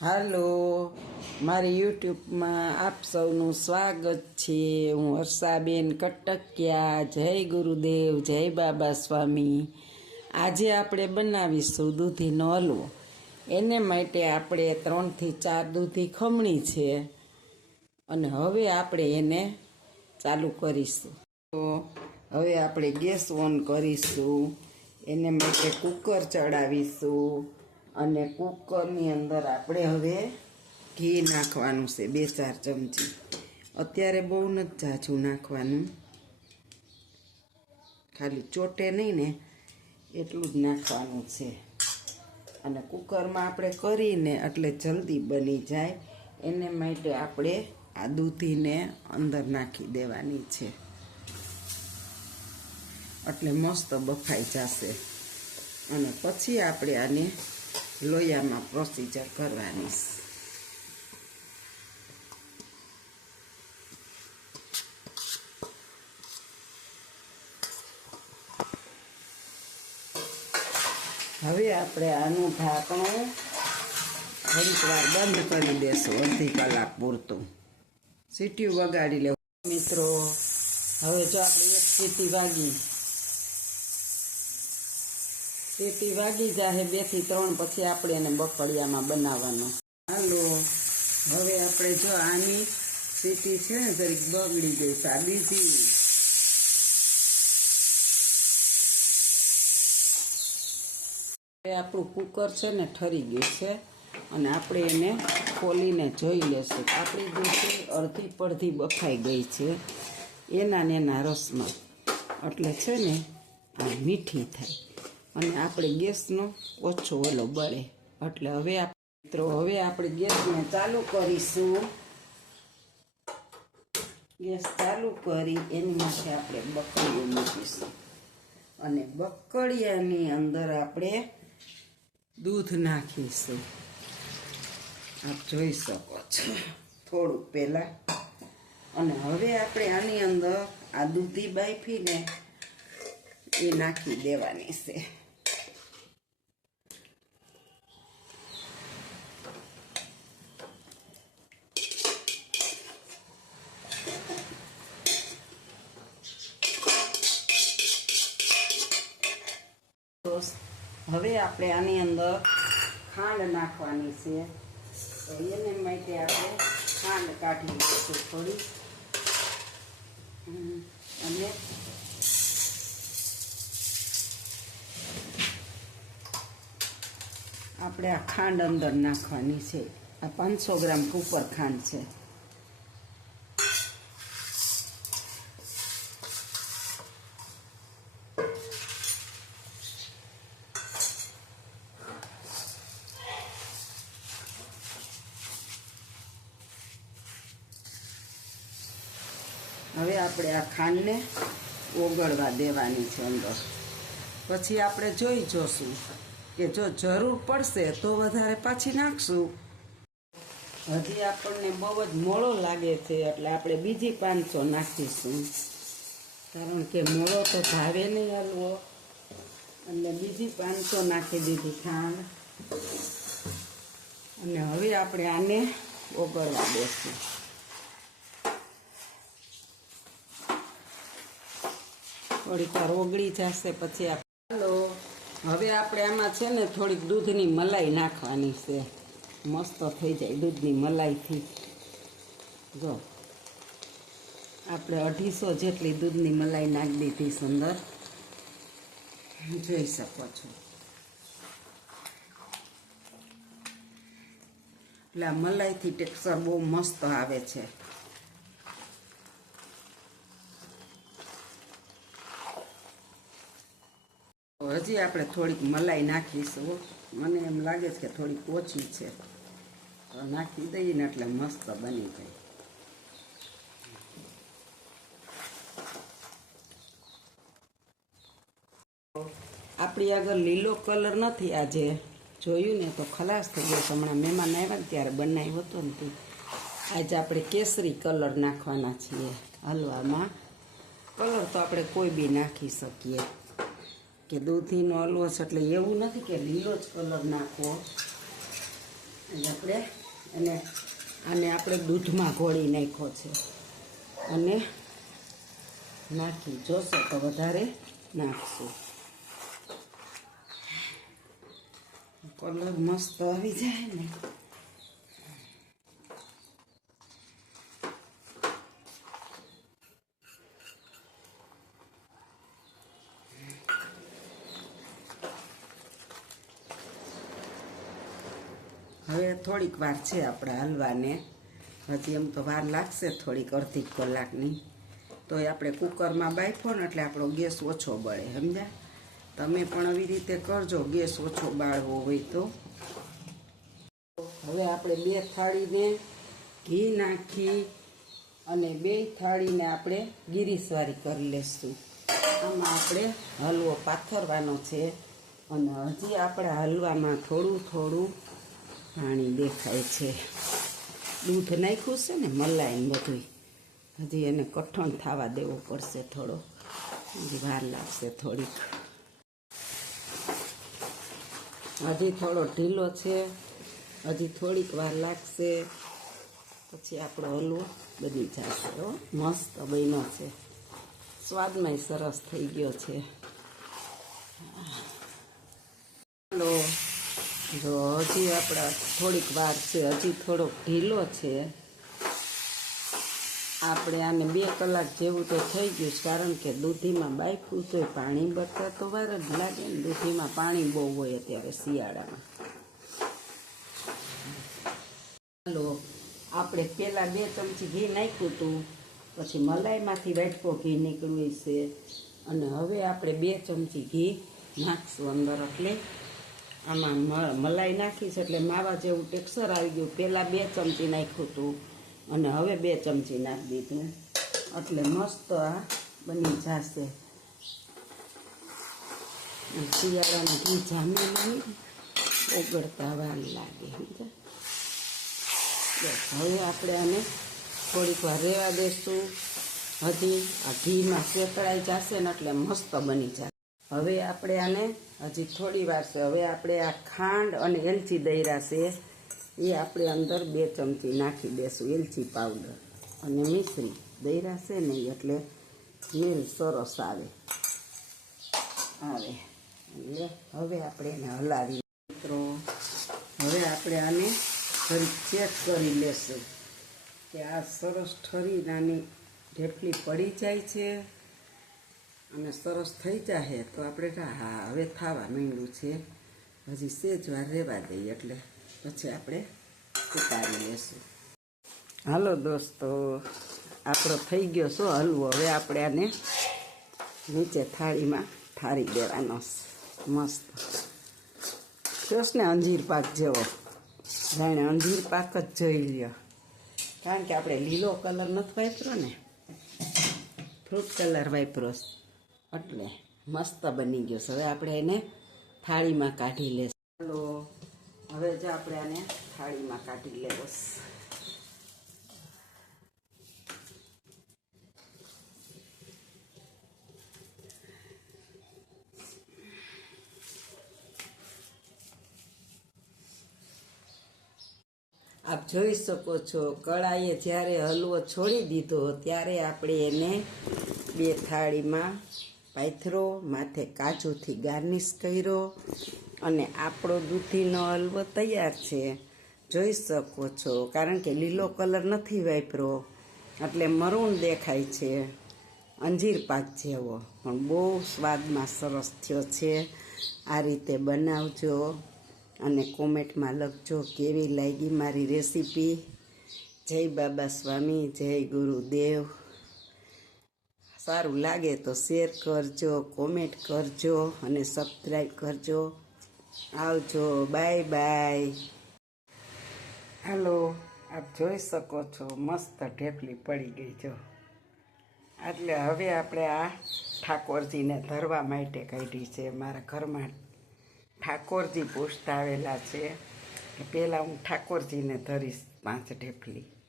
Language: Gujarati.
હાલો. મારી યુટ્યુબમાં આપ સૌનું સ્વાગત છે. હું હર્ષાબેન કટકિયા. જય ગુરુદેવ, જય બાબા સ્વામી. આજે આપણે બનાવીશું દૂધીનો હલવો. એને માટે આપણે ત્રણથી ચાર દૂધી ખમણી છે. અને હવે આપણે એને ચાલુ કરીશું. તો હવે આપણે ગેસ ઓન કરીશું. એને માટે કુકર ચડાવીશું. અને કુકરની અંદર આપણે હવે ઘી નાખવાનું છે, બે ચાર ચમચી. અત્યારે બહુ નથી ઝાઝું નાખવાનું. ખાલી ચોટે નહીં ને એટલું જ નાખવાનું છે. અને કુકરમાં આપણે કરીને એટલે જલ્દી બની જાય. એને માટે આપણે આ દૂધીને અંદર નાખી દેવાની છે. એટલે મસ્ત બફાઈ જશે. અને પછી આપણે આને લોયામાં પ્રોસીજર કરવાની હવે આપણે આનું ઢાંકણું થોડીક વાર બંધ કરી દેશું, અડધી કલાક પૂરતું. સીટીયું વગાડી લેવું. મિત્રો, હવે જો આપણે એક સીટી વાગી સીટી વાગી જાય બેથી ત્રણ, પછી આપણે એને બકડિયામાં બનાવવાનો. હાલો, હવે આપણે જો આની સીટી છે ને, જરીક બગડી ગઈ બીજી. હવે આપણું કુકર છે ને, ઠરી ગયું છે, અને આપણે એને ખોલીને જોઈ લેશું. આપણી જે છે, અડધી પડધી બફાઈ ગઈ છે, એના ને એના રસમાં. એટલે છે ને, આ મીઠી થાય. અને આપણે ગેસનો ઓછો ઓલો બળે. એટલે હવે મિત્રો, હવે આપણે ગેસને ચાલુ કરીશું. ગેસ ચાલુ કરી, એની માટે આપણે બકડીઓ મૂકીશું. અને બકડિયાની અંદર આપણે દૂધ નાખીશું. આપ જોઈ શકો છો. થોડુંક પહેલાં. અને હવે આપણે આની અંદર આ દૂધી બાફીને એ નાખી દેવાની છે તો હવે આપણે આની અંદર ખાંડ નાખવાની છે. તો એને માટે આપણે ખાંડ કાઢી લઈશું થોડી. અને આપણે આ ખાંડ અંદર નાખવાની છે. આ પાંચસો ગ્રામ કુપર ખાંડ છે હવે આપણે આ ખાંડને ઓગળવા દેવાની છે અંદર. પછી આપણે જોઈ જોશું કે જો જરૂર પડશે તો વધારે પાછી નાખશું. હજી આપણને બહુ જ મોળો લાગે છે એટલે આપણે બીજી પાંચસો નાખીશું. કારણ કે મોળો તો ભાવે નહીં હલવો. એટલે બીજી પાંચસો નાખી દીધી ખાંડ. અને હવે આપણે આને ઓગળવા દેશું. થોડીક વાર ઓગળી જશે, પછી હાલો હવે આપણે આમાં છે ને થોડીક દૂધની મલાઈ નાખવાની છે. મસ્ત થઈ જાય દૂધની મલાઈથી. જો. આપણે અઢીસો જેટલી દૂધની મલાઈ નાખી દીધી સુંદર. જોઈ શકો છો. એટલે આ મલાઈથી ટેક્સચર બહુ મસ્ત આવે છે. હજી આપણે થોડીક મલાઈ નાખીશું મને એમ લાગે છે કે થોડીક ઓછી છે. તો નાખી દઈએ ને એટલે મસ્ત બની જાય. આપણી આગળ લીલો કલર નથી આજે. જોયું ને તો ખલાસ થઈ ગયો હમણાં મહેમાન આવ્યા ને ત્યારે બનાવ્યો હતો ને આજે આપણે કેસરી કલર નાખવાના છીએ હલવામાં. કલર તો આપણે કોઈ બી નાખી શકીએ. કે દૂધીનો હલવો છે એટલે એવું નથી કે લીલો જ કલર નાખવો. આપણે, અને આને આપણે દૂધમાં ઘોળી નાખ્યો છે. અને નાખી, જોશો તો વધારે નાખશું. કલર મસ્ત આવી જાય ને હવે થોડીક વાર છે આપણે હલવાને. હજી એમ તો વાર લાગશે થોડીક અડધી કલાકની. તો એ આપણે કુકરમાં બાફો ને એટલે આપણો ગેસ ઓછો બળે, સમજ્યા? તમે પણ આવી રીતે કરજો, ગેસ ઓછો બાળવો હોય તો. હવે આપણે બે થાળીને ઘી નાખી અને બે થાળીને આપણે ગીરીસવારી કરી લેશું. આમાં આપણે હલવો પાથરવાનો છે. અને હજી આપણા હલવામાં થોડું થોડું પાણી દેખાય છે. દૂધ નાખ્યું છે ને મલાઈને બધું હજી એને કઠણ થવા દેવો પડશે થોડો. હજી વાર લાગશે થોડીક. હજી થોડો ઢીલો છે. હજી થોડીક વાર લાગશે. પછી આપણો હલવો બની જશે હો. મસ્ત બન્યો છે. સ્વાદમાંય સરસ થઈ ગયો છે હલો જો હજી આપણા થોડીક વાર છે, હજી થોડોક ઢીલો છે. આપણે આને બે કલાક જેવું તો થઈ ગયું છે, કારણ કે દૂધીમાં બાફવું તો પાણી બરતા તો વાર જ લાગે ને. દૂધીમાં પાણી બહુ હોય અત્યારે શિયાળામાં. ચાલો આપણે પહેલાં બે ચમચી ઘી નાખ્યું હતું, પછી મલાઈમાંથી વાટકો ઘી નીકળ્યું છે, અને હવે આપણે બે ચમચી ઘી નાખશું અંદર એટલે. આમાં મલાઈ નાખીશ એટલે માવા જેવું ટેક્સર આવી ગયું. પહેલાં બે ચમચી નાખ્યું હતું અને હવે બે ચમચી નાખી દીધું. એટલે મસ્ત આ બની જશે. શિયાળાનું ઘી જામી ઓગળતા વાર લાગે, સમજ્યા? બસ, હવે આપણે આને થોડીક વાર રહેવા દેશું. હજી આ ઘીમાં શેતળાઈ જશે ને એટલે મસ્ત બની જાય હવે આપણે આને હજી થોડી વાર છે. હવે આપણે આ ખાંડ અને એલચી દૈરા છે. એ આપણે અંદર બે ચમચી નાખી દેશું, એલચી પાવડર અને મિશ્રી. દૈરા છે ને એટલે સ્મેલ સરસ આવે. આવે. એટલે હવે આપણે એને હલાવી મિત્રો. હવે આપણે આને ફરી ચેક કરી લેશું કે આ સરસ ઠરી નાની ઢેફલી પડી જાય છે અને સરસ થઈ જાહે તો આપણે કહા, હા હવે થવા માંડ્યું છે. હજી સેજ વાર રહેવા દઈએ એટલે પછી આપણે ઉતારી લેશું. હાલો દોસ્તો આપણો થઈ ગયો શું હલવો. હવે આપણે આને નીચે થાળીમાં ઠારી દેવાનો મસ્ત. જોશ ને અંજીર પાક જેવો. જાણે અંજીર પાક જ જોઈ લ્યો. કારણ કે આપણે લીલો કલર નથી વાપરો ને. ફ્રૂટ કલર વાપરો છે. એટલે મસ્ત બની ગયો છે. હવે આપણે એને થાળીમાં કાઢી લેશું. ચાલો, હવે જ આપણે આને થાળીમાં કાઢી લેવો આપ જોઈ શકો છો, કળાએ જ્યારે હલવો છોડી દીધો, ત્યારે આપણે એને બે થાળીમાં પાથરો, માથે કાજુથી ગાર્નિશ કર્યો અને આપણો દૂધીનો હલવો તૈયાર છે. જોઈ શકો છો, કારણ કે લીલો કલર નથી વાપરો, એટલે મરૂન દેખાય છે, અંજીર પાક જેવો. પણ બહુ સ્વાદમાં સરસ થયો છે. આ રીતે બનાવજો અને કોમેન્ટમાં લખજો કેવી લાગી મારી રેસીપી. જય બાબા સ્વામી, જય ગુરુદેવ. સારું લાગે તો શેર કરજો કોમેન્ટ કરજો અને સબસ્ક્રાઈબ કરજો. આવજો. બાય બાય હાલો, આપ જોઈ શકો છો, મસ્ત ઢેફલી પડી ગઈ છો એટલે હવે આપણે આ ઠાકોરજીને ધરવા માટે કાઢી છે, મારા ઘરમાં ઠાકોરજી પૂછતા આવેલા છે પહેલાં હું ઠાકોરજીને ધરીશ પાંચ ઢેફલી.